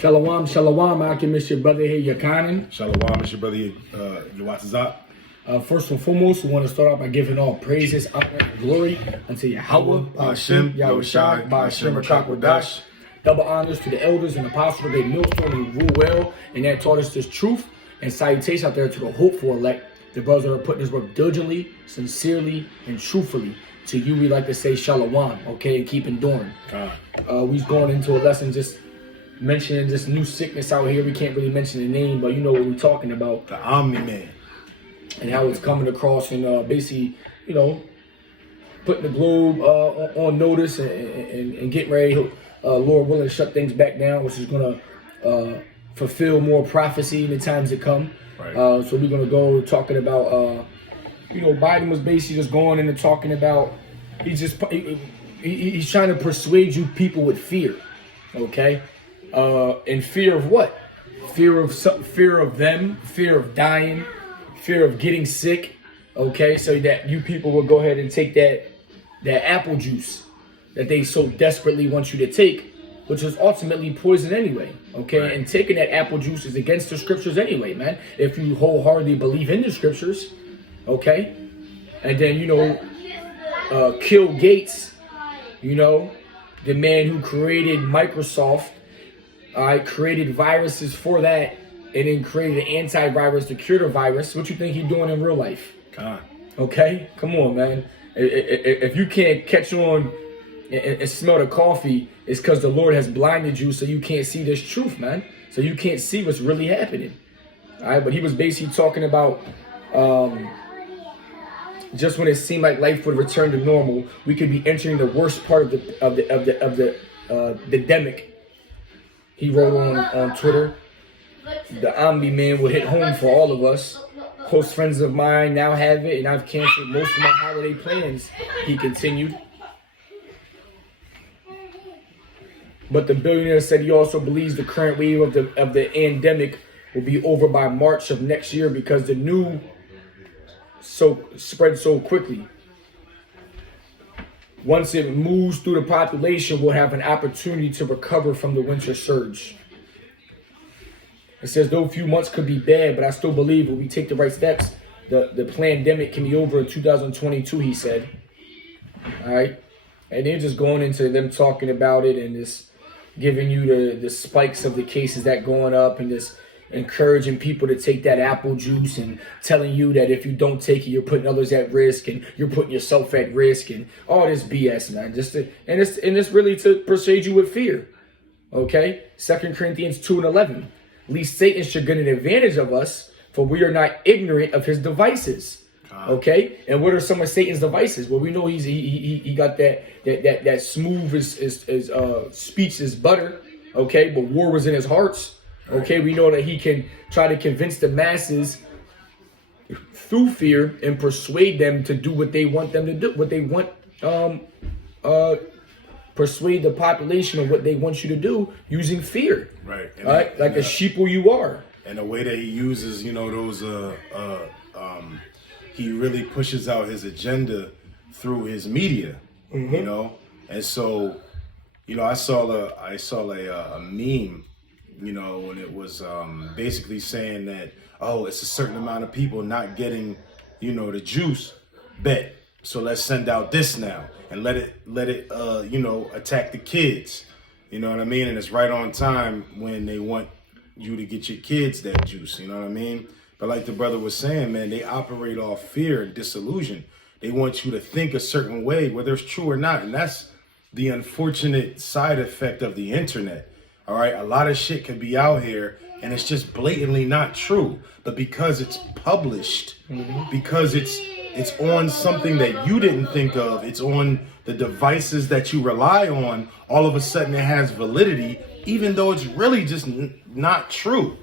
Shalom, shalom. I can miss your brother here, Yakanin. Shalom, it's your brother Yahawashi. First and foremost, we want to start off by giving all praises, honor, and glory unto Yahawashi, BAHASHAM, Yahawashi, BAHASHAM, BAHASHAM. Double honors to the elders and apostles of the millstone who rule well and that taught us this truth. And salutations out there to the hopeful elect, the brothers that are putting this work diligently, sincerely, and truthfully. To you, we like to say shalom, okay, and keep enduring. We're going into a lesson just mentioning this new sickness out here. We can't really mention the name, but you know what we're talking about. The Omni-Man. And how it's coming across and basically, you know, putting the globe on notice and getting ready, Lord willing, to shut things back down, which is going to fulfill more prophecy in the times to come. Right. So we're going to go talking about, you know, Biden was basically just going in and talking about, he's trying to persuade you people with fear, okay? And fear of what? Fear of them, fear of dying, fear of getting sick, okay? So that you people will go ahead and take that apple juice that they so desperately want you to take, which is ultimately poison anyway, okay? Right. And taking that apple juice is against the scriptures anyway, man. If you wholeheartedly believe in the scriptures, okay? And then, you know, Bill Gates, you know, the man who created Microsoft, created viruses for that, and then created an antivirus to cure the virus. What you think he's doing in real life? Okay, come on, man. If you can't catch on and smell the coffee, it's because the Lord has blinded you, so you can't see this truth, man. So you can't see what's really happening. All right, but he was basically talking about just when it seemed like life would return to normal, we could be entering the worst part of the demic. He wrote on Twitter, the Omni-Man will hit home for all of us. Close friends of mine now have it, and I've canceled most of my holiday plans, he continued. But the billionaire said he also believes the current wave of the pandemic will be over by March of next year because the new spread so quickly. Once it moves through the population, we'll have an opportunity to recover from the winter surge. It says, though a few months could be bad, but I still believe if we take the right steps, the pandemic can be over in 2022, he said. All right. And they're just going into them talking about it and just giving you the spikes of the cases that going up and just encouraging people to take that apple juice and telling you that if you don't take it, you're putting others at risk and you're putting yourself at risk and all this BS, man. And it's really to persuade you with fear. Okay? 2 Corinthians 2:11. Least Satan should get an advantage of us, for we are not ignorant of his devices. Okay? And what are some of Satan's devices? Well, we know he got that smooth as speech as butter. Okay, but war was in his hearts. Okay, we know that he can try to convince the masses through fear and persuade them to do what they want them to do, what they want, persuade the population of what they want you to do using fear. Right. All right, like a sheeple you are. And the way that he uses, you know, those, he really pushes out his agenda through his media, you know? And so, you know, I saw a meme, you know, and it was basically saying that, oh, it's a certain amount of people not getting, you know, the juice, bet. So let's send out this now and let it, you know, attack the kids. You know what I mean? And it's right on time when they want you to get your kids that juice. You know what I mean? But like the brother was saying, man, they operate off fear and disillusion. They want you to think a certain way, whether it's true or not. And that's the unfortunate side effect of the internet. All right, a lot of shit could be out here and it's just blatantly not true. But because it's published, because it's on something that you didn't think of, it's on the devices that you rely on, all of a sudden it has validity, even though it's really just not true.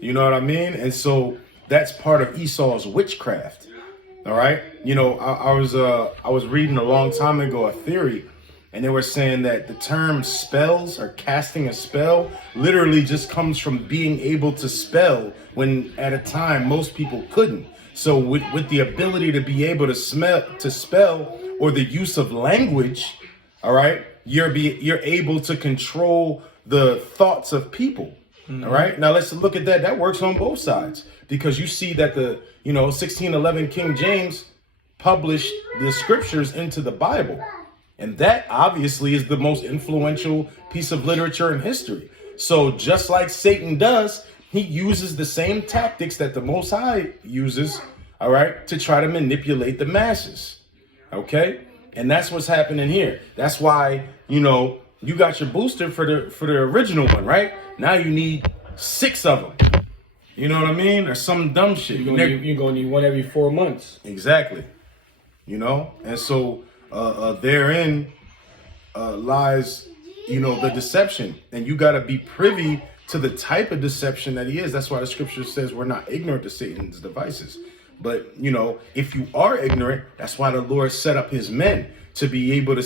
You know what I mean? And so that's part of Esau's witchcraft. All right, you know, I was reading a long time ago a theory. And they were saying that the term spells or casting a spell literally just comes from being able to spell when at a time most people couldn't. So with the ability to be able to spell or the use of language, all right, you're able to control the thoughts of people. All right. Now let's look at that. That works on both sides, because you see that the 1611 King James published the scriptures into the Bible. And that obviously is the most influential piece of literature in history. So just like Satan does, he uses the same tactics that the Most High uses, all right, to try to manipulate the masses. Okay. And that's what's happening here. That's why, you got your booster for the original one, right? Now you need 6 of them. You know what I mean? Or some dumb shit. You're gonna need one every 4 months. Exactly. And so therein lies, the deception. And you got to be privy to the type of deception that he is. That's why the scripture says we're not ignorant to Satan's devices. But, if you are ignorant, that's why the Lord set up his men to be able to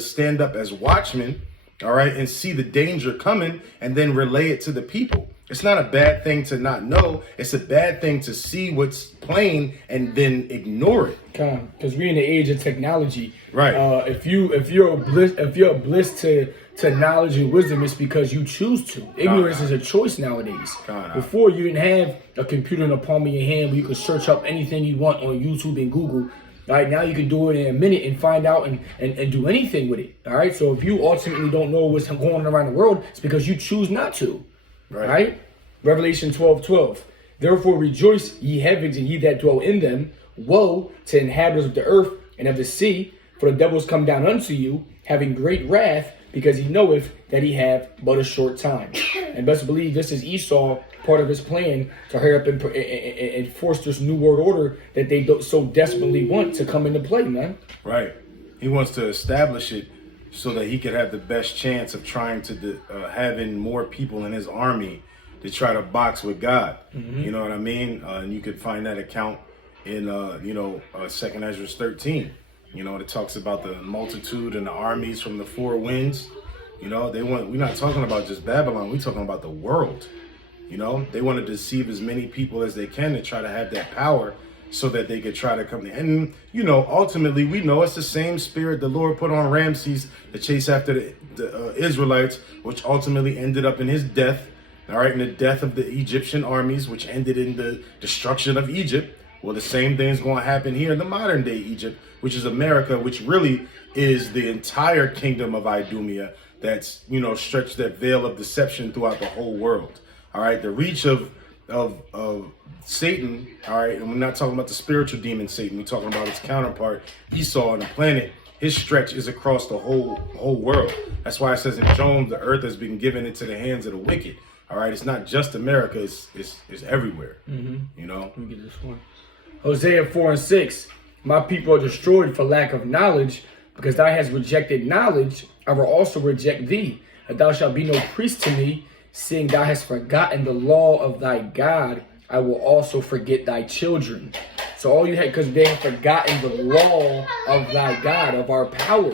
stand up as watchmen, all right, and see the danger coming and then relay it to the people. It's not a bad thing to not know. It's a bad thing to see what's plain and then ignore it. Because we're in the age of technology. Right. If you're a bliss to knowledge and wisdom, it's because you choose to. Ignorance is a choice nowadays. Before, you didn't have a computer in the palm of your hand where you could search up anything you want on YouTube and Google. All right, now you can do it in a minute and find out and do anything with it. All right, so if you ultimately don't know what's going on around the world, it's because you choose not to. Right? Revelation 12:12. Therefore rejoice, ye heavens, and ye that dwell in them. Woe to inhabitants of the earth and of the sea, for the devils come down unto you, having great wrath, because he knoweth that he have but a short time. And best believe this is Esau, part of his plan to hurry up and force this new world order that they so desperately want to come into play, man. Right. He wants to establish it so that he could have the best chance of trying to having more people in his army to try to box with God. You know what I mean? And you could find that account in, 2nd Ezra 13. It talks about the multitude and the armies from the 4 winds. We're not talking about just Babylon. We're talking about the world. They want to deceive as many people as they can to try to have that power so that they could try to come. And, ultimately, we know it's the same spirit the Lord put on Ramses to chase after the Israelites, which ultimately ended up in his death. All right, in the death of the Egyptian armies, which ended in the destruction of Egypt. Well, the same thing is going to happen here in the modern day Egypt, which is America, which really is the entire kingdom of Idumea that's, stretched that veil of deception throughout the whole world. All right, the reach of Satan, all right, and we're not talking about the spiritual demon Satan, we're talking about its counterpart, Esau on the planet. His stretch is across the whole world. That's why it says in Job, the earth has been given into the hands of the wicked. All right, it's not just America, it's everywhere. Let me get this one. Hosea 4:6. My people are destroyed for lack of knowledge, because thou hast rejected knowledge, I will also reject thee. And thou shalt be no priest to me, seeing thou hast forgotten the law of thy God, I will also forget thy children. So all you had, because they have forgotten the law of thy God, of our power.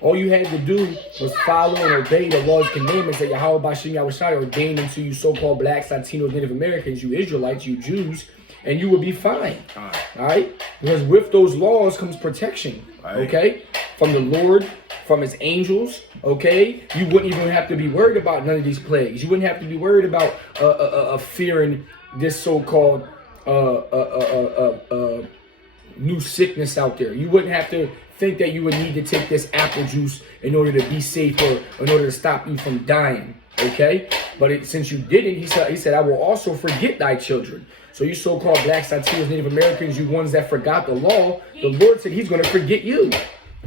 All you had to do was follow and obey the laws and commandments that Yahawashi ordained into you so-called blacks, Latinos, Native Americans, you Israelites, you Jews, and you would be fine. All right? Because with those laws comes protection, okay? From the Lord, from his angels, okay? You wouldn't even have to be worried about none of these plagues. You wouldn't have to be worried about fearing this so-called new sickness out there. You wouldn't have to think that you would need to take this apple juice in order to be safe or in order to stop you from dying, okay? But since you didn't, he said, I will also forget thy children. So you so-called blacks, Latinos, Native Americans, you ones that forgot the law, the Lord said he's going to forget you.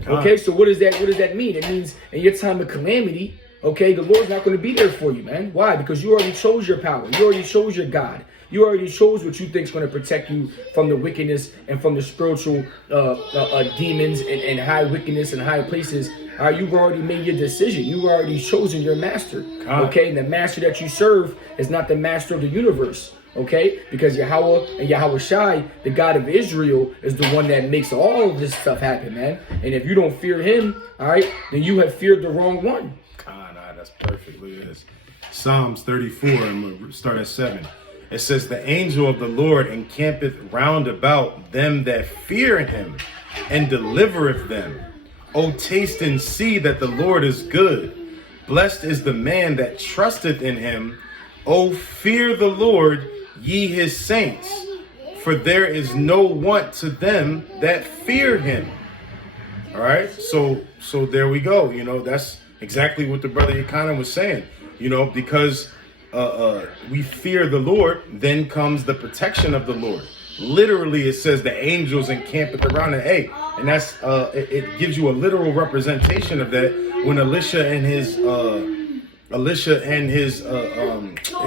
Okay, so what does that mean? It means in your time of calamity, okay, the Lord's not going to be there for you, man. Why? Because you already chose your power. You already chose your God. You already chose what you think is going to protect you from the wickedness and from the spiritual demons and high wickedness and high places. You've already made your decision. You've already chosen your master. Okay, and the master that you serve is not the master of the universe. Okay, because Yahweh and Yahawashi, the God of Israel, is the one that makes all of this stuff happen, man. And if you don't fear him, all right, then you have feared the wrong one. That's perfect. Look at this. Psalms 34, and we'll start at 7. It says, the angel of the Lord encampeth round about them that fear him, and delivereth them. O taste and see that the Lord is good. Blessed is the man that trusteth in him. O fear the Lord, ye his saints, for there is no want to them that fear him. All right, so there we go. You know, that's exactly what the brother Yakana was saying. You know, because we fear the Lord, then comes the protection of the Lord. Literally, it says the angels encampeth around it. Hey, and that's it gives you a literal representation of that when Elisha and his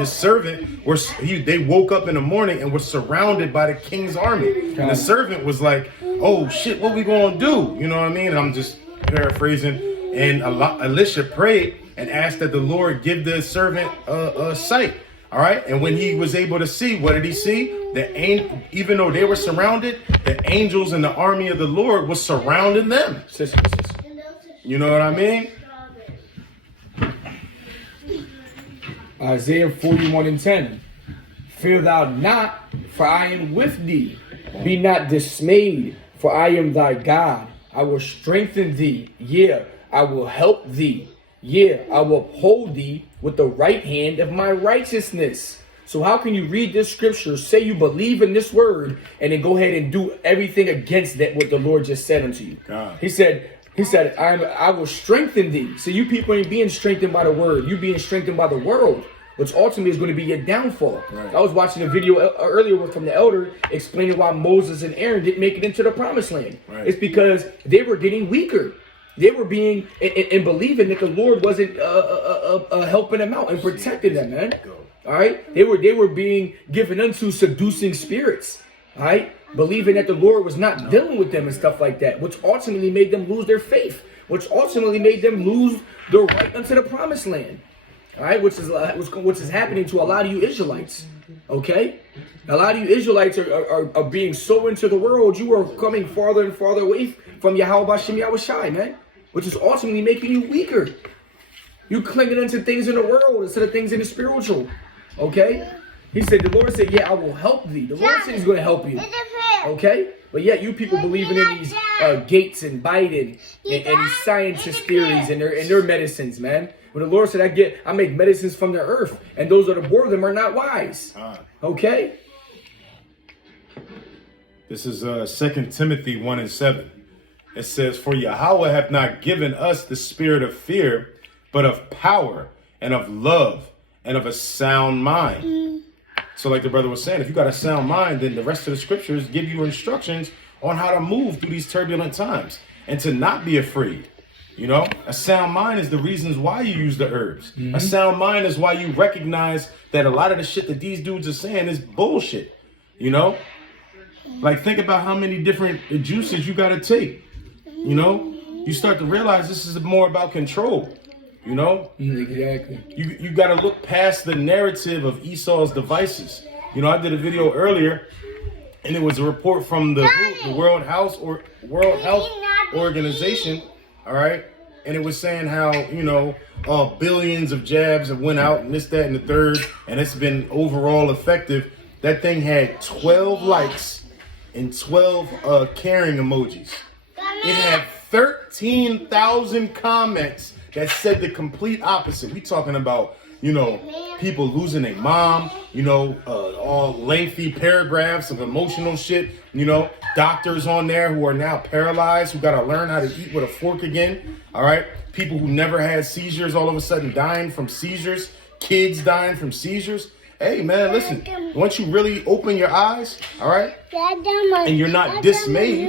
servant were they woke up in the morning and were surrounded by the king's army. And the servant was like, "Oh shit, what we gonna do?" You know what I mean? And I'm just paraphrasing. And Elisha prayed and asked that the Lord give the servant sight. All right, and when he was able to see, what did he see? Even though they were surrounded, the angels and the army of the Lord was surrounding them. You know what I mean? Isaiah 41:10. Fear thou not, for I am with thee. Be not dismayed, for I am thy God. I will strengthen thee. Yeah, I will help thee. Yeah, I will uphold thee with the right hand of my righteousness. So how can you read this scripture, say you believe in this word, and then go ahead and do everything against that what the Lord just said unto you? God. He said, I will strengthen thee. So you people ain't being strengthened by the word. You being strengthened by the world, which ultimately is going to be your downfall. Right. I was watching a video earlier from the elder explaining why Moses and Aaron didn't make it into the promised land. Right. It's because they were getting weaker. They were being and believing that the Lord wasn't helping them out and protecting them, man. All right, they were being given unto seducing spirits. All right, believing that the Lord was not dealing with them and stuff like that, which ultimately made them lose their faith, which ultimately made them lose the right unto the promised land. All right, which is happening to a lot of you Israelites. Okay, a lot of you Israelites are being so into the world, you are coming farther and farther away from Yahawashi, man. Which is ultimately making you weaker. You clinging into things in the world instead of things in the spiritual. Okay? He said, the Lord said, yeah, I will help thee. The Lord said he's going to help you. Okay? But yet you people believing in these Gates and Biden and these scientist theories and their medicines, man. When the Lord said, I make medicines from the earth, and those that are born of them are not wise. Okay? This is 2 Timothy 1:7. It says, for Yahweh hath not given us the spirit of fear, but of power and of love and of a sound mind. So like the brother was saying, if you got a sound mind, then the rest of the scriptures give you instructions on how to move through these turbulent times and to not be afraid. You know, a sound mind is the reasons why you use the herbs. A sound mind is why you recognize that a lot of the shit that these dudes are saying is bullshit. You know, like think about how many different juices you got to take. You know, you start to realize this is more about control. You know, exactly. You got to look past the narrative of Esau's devices. You know, I did a video earlier, and it was a report from the World Health Organization. All right, and it was saying how billions of jabs have went out and this, that, and the third, and it's been overall effective. That thing had 12 likes and 12 caring emojis. It had 13,000 comments that said the complete opposite. We talking about, people losing their mom, all lengthy paragraphs of emotional shit, doctors on there who are now paralyzed, who got to learn how to eat with a fork again. All right. People who never had seizures all of a sudden dying from seizures, kids dying from seizures. Hey, man, listen, once you really open your eyes, all right, and you're not dismayed,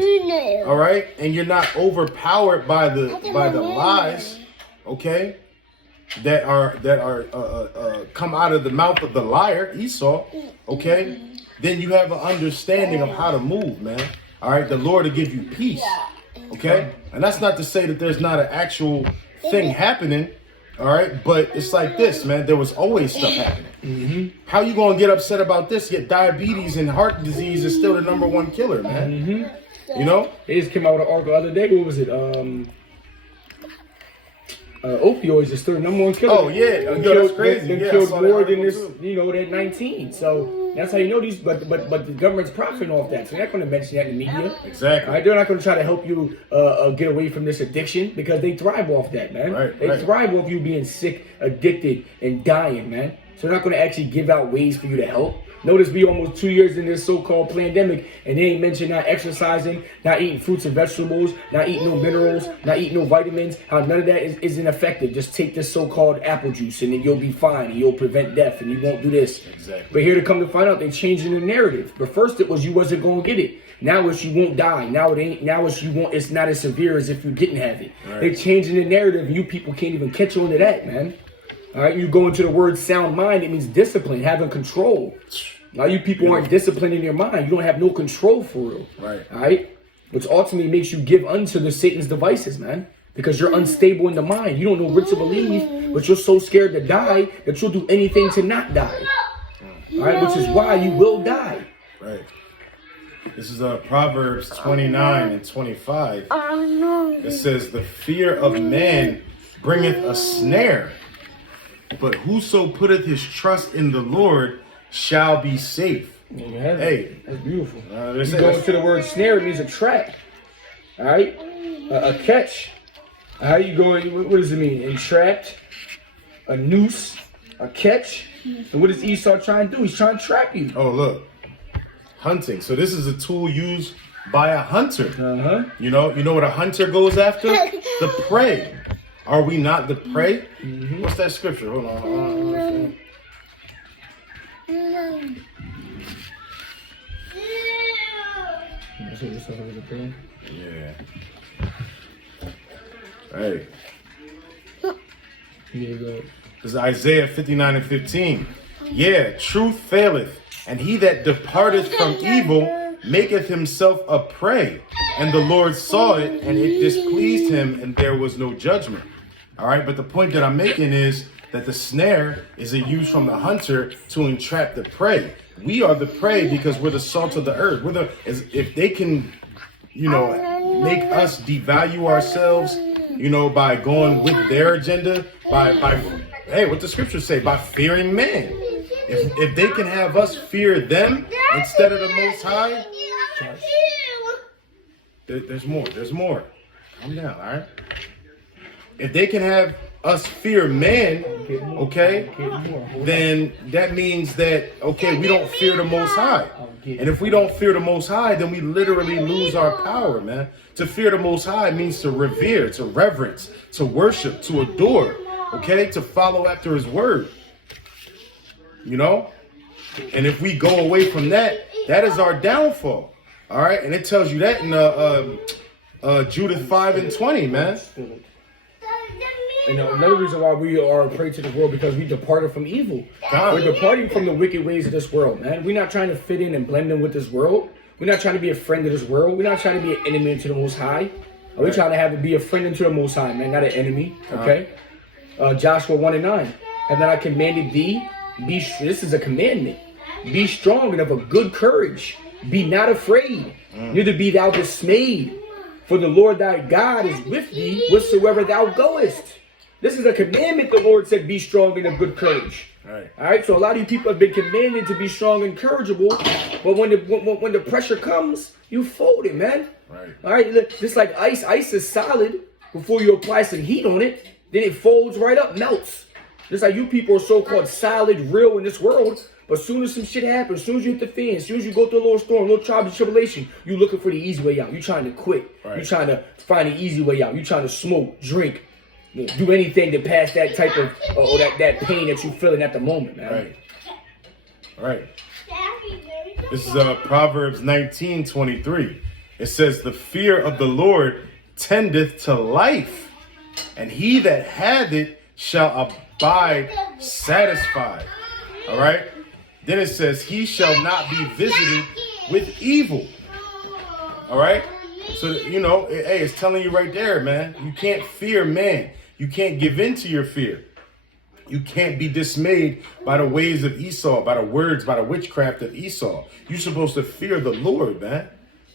all right, and you're not overpowered by the lies, okay, that are come out of the mouth of the liar, Esau, okay, then you have an understanding of how to move, man, all right, the Lord will give you peace, okay, and that's not to say that there's not an actual thing happening. All right, but it's like this, man. There was always stuff happening. How you gonna get upset about this? Yet diabetes and heart disease is still the #1 killer, man. You know? They just came out with an article the other day. What was it? opioids is still the number one killer. Oh, yeah. That's crazy. They Yeah, I killed saw that more than article this, too. that 19. So that's how you know these. But the government's profiting off that. So they're not going to mention that in the media. Exactly. All right, they're not going to try to help you get away from this addiction because they thrive off that, man. They thrive off you being sick, addicted, and dying, man. So they're not going to actually give out ways for you to help. Notice we almost 2 years in this so-called pandemic, and they ain't mentioned not exercising, not eating fruits and vegetables, not eating no minerals, not eating no vitamins. How none of that isn't effective. Just take this so-called apple juice, and then you'll be fine, and you'll prevent death, and you won't do this. Exactly. But here to come to find out, they're changing the narrative. But first it was you wasn't going to get it. Now it's you won't die. Now it ain't. Now it's you won't. It's not as severe as if you didn't have it. Right. They're changing the narrative, and you people can't even catch on to that, man. All right, you go into the word sound mind. It means discipline, having control. Now you people aren't disciplined in your mind. You don't have no control for real. Right. All right. Which ultimately makes you give unto the Satan's devices, man. Because you're unstable in the mind. You don't know what to believe, but you're so scared to die that you'll do anything to not die. All right. Which is why you will die. Right. This is Proverbs 29 and 25. It says, the fear of man bringeth a snare, but whoso putteth his trust in the Lord shall be safe. Hey, that's beautiful. You go into the word snare, it means a trap. All right, a catch. How you go? What does it mean? Entrapped, a noose, a catch. And what is Esau trying to do? He's trying to trap you. Oh, look, hunting. So this is a tool used by a hunter. You know what a hunter goes after? The prey. Are we not the prey? What's that scripture? Hold on. Yeah. Hey. This is Isaiah 59 and 15. Yeah, truth faileth, and he that departeth from evil maketh himself a prey. And the Lord saw it, and it displeased him, and there was no judgment. All right, but the point that I'm making is that the snare is a use from the hunter to entrap the prey. We are the prey because we're the salt of the earth. If they can, make us devalue ourselves, by going with their agenda, by what the scriptures say, by fearing man. If they can have us fear them instead of the Most High, there's more. Calm down, all right? If they can have us fear man, okay, then that means that, we don't fear the Most High. And if we don't fear the Most High, then we literally lose our power, man. To fear the Most High means to revere, to reverence, to worship, to adore, to follow after his word. And if we go away from that, that is our downfall. All right. And it tells you that in Judith 5 and 20, man. And another reason why we are a prey to the world, because we departed from evil. We're departing from the wicked ways of this world, man. We're not trying to fit in and blend in with this world. We're not trying to be a friend of this world. We're not trying to be an enemy to the Most High. We're trying to be a friend unto the Most High, man, not an enemy. Okay. Joshua 1 and 9. Have not I commanded thee? This is a commandment. Be strong and of a good courage. Be not afraid, neither be thou dismayed. For the Lord thy God is with thee wheresoever thou goest. This is a commandment. The Lord said, be strong and of good courage. Right. All right. So a lot of you people have been commanded to be strong and courageable, but when the pressure comes, you fold it, man. Right. All right. Just like ice. Ice is solid before you apply some heat on it. Then it folds right up, melts. Just like you people are so-called solid, real in this world. But as soon as some shit happens, as soon as you hit the fan, as soon as you go through a little storm, a little trial and tribulation, you looking for the easy way out. You trying to quit. Right. You trying to find the easy way out. You trying to smoke, drink, do anything to pass that type of or that pain that you feeling at the moment, man. Right. This is Proverbs 19:23. It says, the fear of the Lord tendeth to life, and he that hath it shall abide satisfied. All right. Then it says, he shall not be visited with evil. All right. So, hey, it's telling you right there, man. You can't fear man. You can't give in to your fear. You can't be dismayed by the ways of Esau, by the words, by the witchcraft of Esau. You're supposed to fear the Lord, man.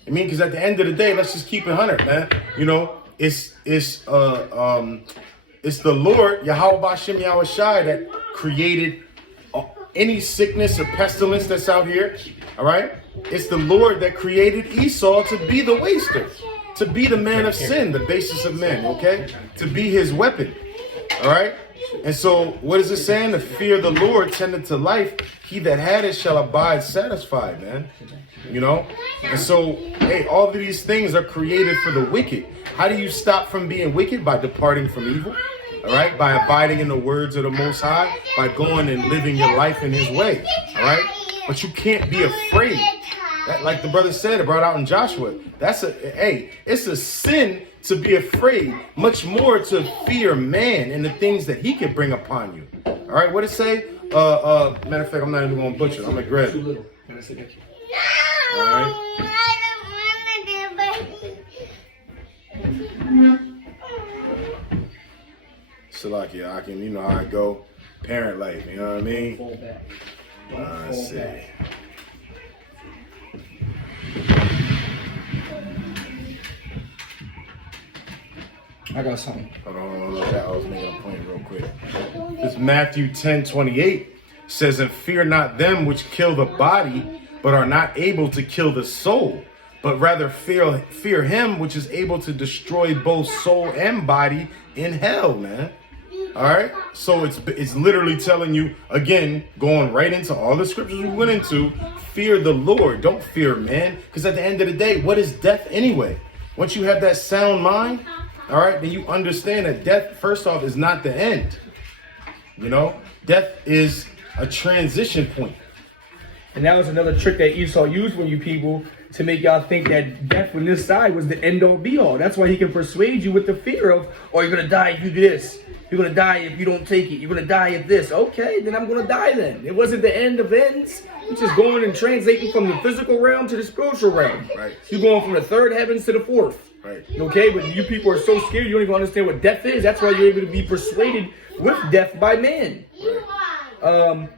I mean, because at the end of the day, let's just keep it 100, man. It's the Lord, YAHAWASH, that created any sickness or pestilence that's out here. All right? It's the Lord that created Esau to be the waster, to be the man of sin, the basis of men, okay? To be his weapon. All right? And so, what is it saying? The fear of the Lord tendeth to life. He that had it shall abide satisfied, man. You know? And so, hey, all of these things are created for the wicked. How do you stop from being wicked? By departing from evil. All right? By abiding in the words of the Most High. By going and living your life in his way. All right? But you can't be afraid. That, like the brother said, it brought out in Joshua. It's a sin to be afraid, much more to fear man and the things that he can bring upon you. All right, what it say? Matter of fact, I'm not even going to butcher. I'm going to grab it. Too little. All right. Salakia, I can, you know how I go. Parent life, you know what I mean? Fall back. Let's see. I got something. Hold on. I was making a point real quick. This Matthew 10:28 says, and fear not them which kill the body, but are not able to kill the soul, but rather fear him which is able to destroy both soul and body in hell, man. All right. So it's literally telling you, again, going right into all the scriptures we went into, fear the Lord. Don't fear man. Because at the end of the day, what is death anyway? Once you have that sound mind, all right, then you understand that death, first off, is not the end. You know, death is a transition point. And that was another trick that Esau used for you people to make y'all think that death on this side was the end all be all. That's why he can persuade you with the fear of, oh, you're going to die if you do this. You're going to die if you don't take it. You're going to die if this. Okay, then I'm going to die then. It wasn't the end of ends. You're just going and translating from the physical realm to the spiritual realm. Right. You're going from the third heavens to the fourth. Right. Okay, but you people are so scared you don't even understand what death is. That's why you're able to be persuaded with death by man. Right.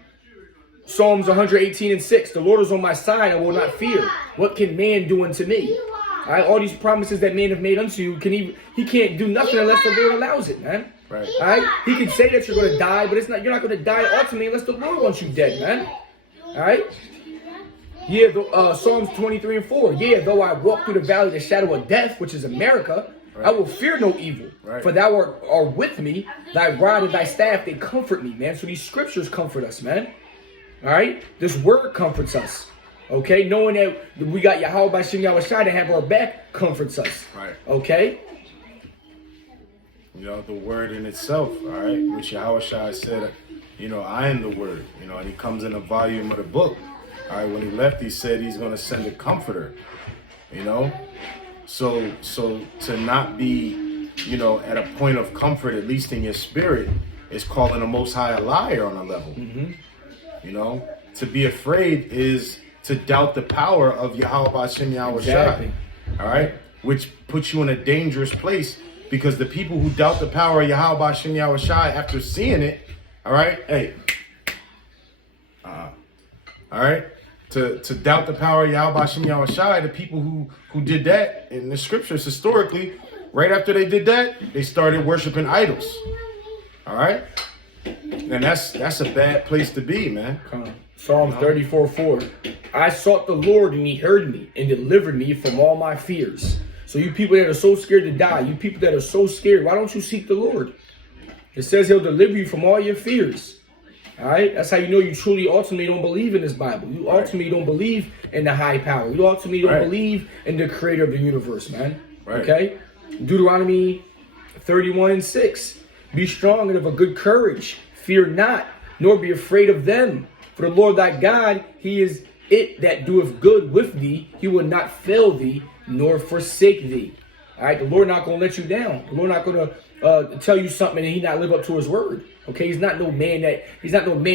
Psalms 118:6. The Lord is on my side, I will not fear. What can man do unto me? All right, all these promises that man have made unto you, he can't do nothing unless the Lord allows it, man. Right. All right, he can say that you're going to die, but you're not going to die ultimately unless the Lord wants you dead, man. All right. Yeah, Psalms 23:4. Yeah, though I walk through the valley of the shadow of death, which is America, right, I will fear no evil. Right. For thou art with me, thy rod and thy staff, they comfort me, man. So these scriptures comfort us, man. All right, this word comforts us. Okay, knowing that we got Yahawashi to have our back comforts us. Right. Okay. You know, the word in itself, all right, which Yahawashi said, you know, I am the word, you know, and he comes in a volume of the book. All right, when he left, he said he's going to send a comforter, you know. So to not be, you know, at a point of comfort, at least in your spirit, is calling the Most High a liar on a level. Mm-hmm. You know, to be afraid is to doubt the power of Yahawashi. Exactly. All right, which puts you in a dangerous place, because the people who doubt the power of Yahawashi after seeing it, all right, hey, all right, to doubt the power of Yahawashi, the people who did that in the scriptures historically, right after they did that, they started worshiping idols. All right. And that's a bad place to be, man. Psalms 34:4. I sought the Lord and he heard me and delivered me from all my fears. So you people that are so scared to die, you people that are so scared, why don't you seek the Lord? It says he'll deliver you from all your fears. All right? That's how you know you truly ultimately don't believe in this Bible. You ultimately don't believe in the high power. You ultimately don't believe in the creator of the universe, man. Right. Okay? Deuteronomy 31:6. Be strong and of a good courage. Fear not, nor be afraid of them. For the Lord thy God, he is it that doeth good with thee. He will not fail thee, nor forsake thee. All right, the Lord not going to let you down. The Lord not going to tell you something and he not live up to his word. Okay, he's not no man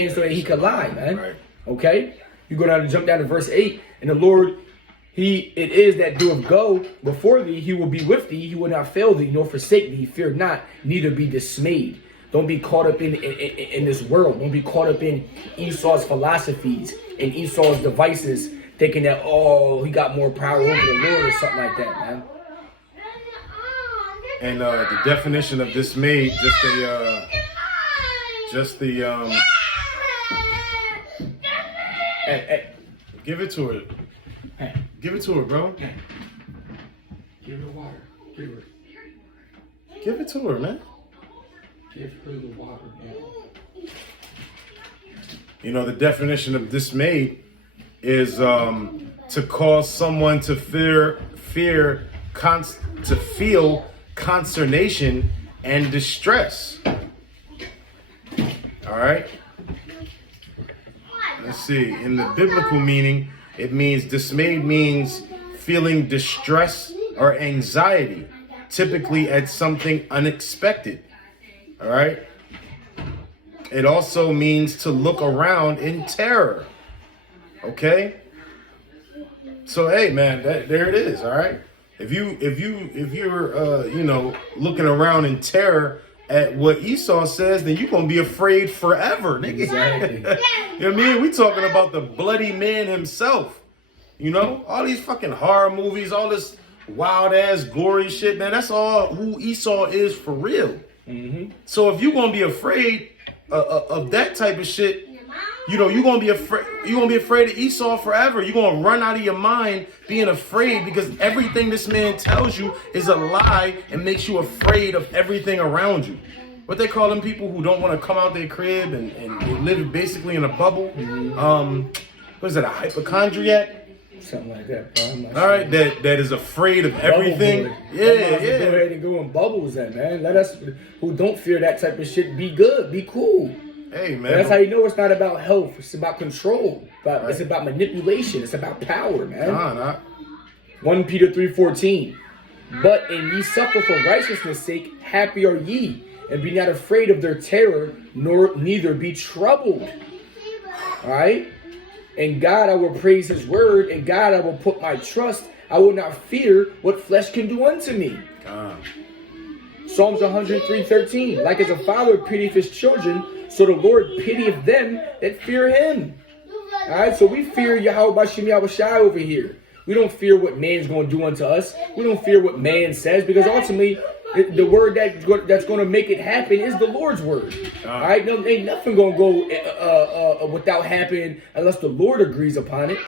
so that he could lie, man. Right. Okay, you go down and jump down to verse 8. And the Lord, it is that doeth go before thee. He will be with thee. He will not fail thee, nor forsake thee. Fear not, neither be dismayed. Don't be caught up in this world. Don't be caught up in Esau's philosophies and Esau's devices, thinking that, oh, he got more power over the Lord or something like that, man. And the definition of dismayed, Hey, give it to her. hey, Give it to her, bro. hey. Give her the water. Give her. Give it to her, man. Give her the water, man. You know, the definition of dismayed is to cause someone to feel consternation and distress. All right. Let's see. In the biblical meaning, it means dismayed means feeling distress or anxiety, typically at something unexpected. All right. It also means to look around in terror. Okay. So hey, man, there it is. All right. If you're looking around in terror at what Esau says, then you're gonna be afraid forever, nigga. Exactly. You know what I mean? We talking about the bloody man himself. You know, all these fucking horror movies, all this wild ass gory shit, man. That's all who Esau is for real. Mm-hmm. So if you're gonna be afraid of that type of shit, you know, you're gonna be afraid. You're gonna be afraid of Esau forever. You're gonna run out of your mind being afraid because everything this man tells you is a lie and makes you afraid of everything around you. What they call them people who don't want to come out their crib and they live basically in a bubble. What is that? A hypochondriac? Something like that, bro. All right, that is afraid of everything. Boy. Yeah. Go ahead and go in bubbles, then, man. Let us who don't fear that type of shit be good, be cool. Hey, man. That's how you know it's not about health. It's about control. It's about manipulation. It's about power, man. Nah. 1 Peter 3:14. But and ye suffer for righteousness' sake, happy are ye, and be not afraid of their terror, nor neither be troubled. All right? And God, I will praise his word, and God, I will put my trust. I will not fear what flesh can do unto me. Psalms 103:13. Like as a father pitieth his children, so the Lord pitieth them that fear him. All right, so we fear Yahawashi over here. We don't fear what man's going to do unto us. We don't fear what man says, because ultimately the word that's going to make it happen is the Lord's word. All right, no, ain't nothing going to go without happening unless the Lord agrees upon it.